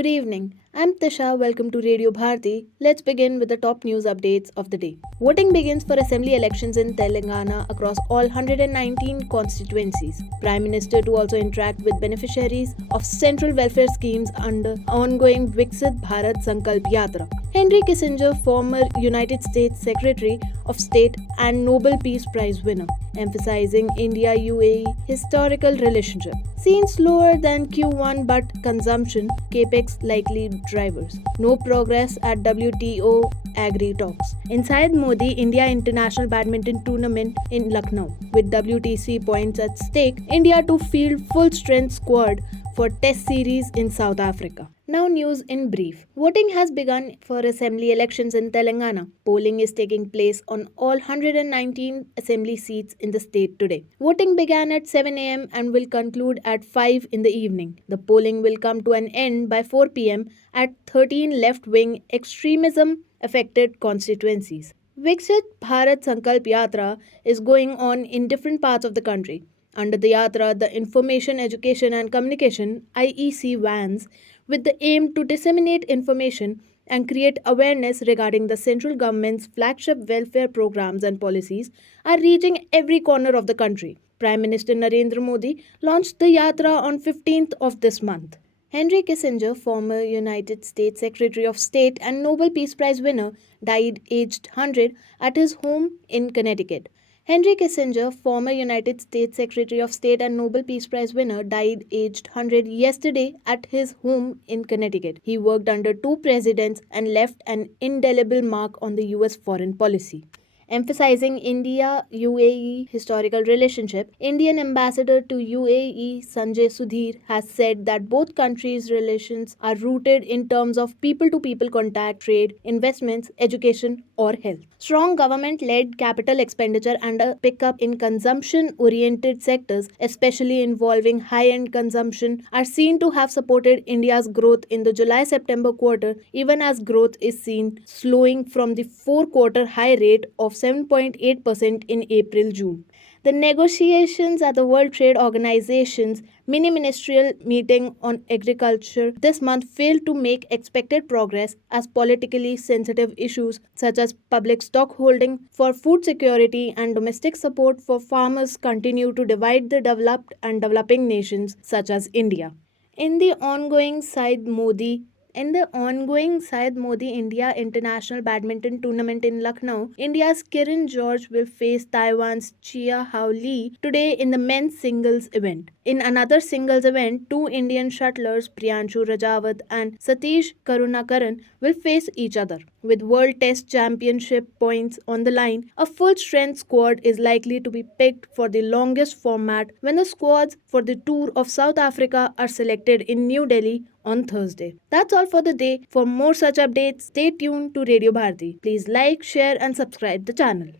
Good evening. I'm Tisha. Welcome to Radio Bharati. Let's begin with the top news updates of the day. Voting begins for assembly elections in Telangana across all 119 constituencies. Prime Minister to also interact with beneficiaries of central welfare schemes under ongoing Viksit Bharat Sankalp Yatra. Henry Kissinger, former United States Secretary of State and Nobel Peace Prize winner, emphasizing India UAE historical relationship. Seen slower than Q1 but consumption, capex likely drivers. No progress at WTO agri talks. Inside Modi, India International Badminton Tournament in Lucknow. With WTC points at stake, India to field full strength squad for Test series in South Africa. Now, news in brief. Voting has begun for assembly elections in Telangana. Polling is taking place on all 119 assembly seats in the state today. Voting began at 7 am and will conclude at 5 in the evening. The polling will come to an end by 4 pm at 13 left wing extremism affected constituencies. Viksit Bharat Sankalp Yatra is going on in different parts of the country. Under the Yatra, the Information, Education and Communication IEC vans with the aim to disseminate information and create awareness regarding the central government's flagship welfare programs and policies are reaching every corner of the country. Prime Minister Narendra Modi launched the Yatra on 15th of this month. Henry Kissinger, former United States Secretary of State and Nobel Peace Prize winner, died aged 100 at his home in Connecticut. Henry Kissinger, former United States Secretary of State and Nobel Peace Prize winner, died aged 100 yesterday at his home in Connecticut. He worked under two presidents and left an indelible mark on the US foreign policy. Emphasizing India UAE historical relationship, Indian ambassador to UAE Sanjay Sudhir has said that both countries' relations are rooted in terms of people to people contact, trade, investments, education, or health. Strong government led capital expenditure and a pickup in consumption oriented sectors, especially involving high end consumption, are seen to have supported India's growth in the July September quarter, even as growth is seen slowing from the 4-quarter high rate of 7.8% in April June. The negotiations at the World Trade Organization's mini ministerial meeting on agriculture this month failed to make expected progress as politically sensitive issues such as public stockholding for food security and domestic support for farmers continue to divide the developed and developing nations such as India. In the ongoing Syed Modi India International Badminton Tournament in Lucknow, India's Kiran George will face Taiwan's Chia Hao Lee today in the men's singles event. In another singles event, two Indian shuttlers Priyanshu Rajawat and Satish Karunakaran will face each other. With World Test Championship points on the line, a full-strength squad is likely to be picked for the longest format when the squads for the Tour of South Africa are selected in New Delhi on Thursday. That's all for the day. For more such updates, stay tuned to Radio Bharati. Please like, share and subscribe the channel.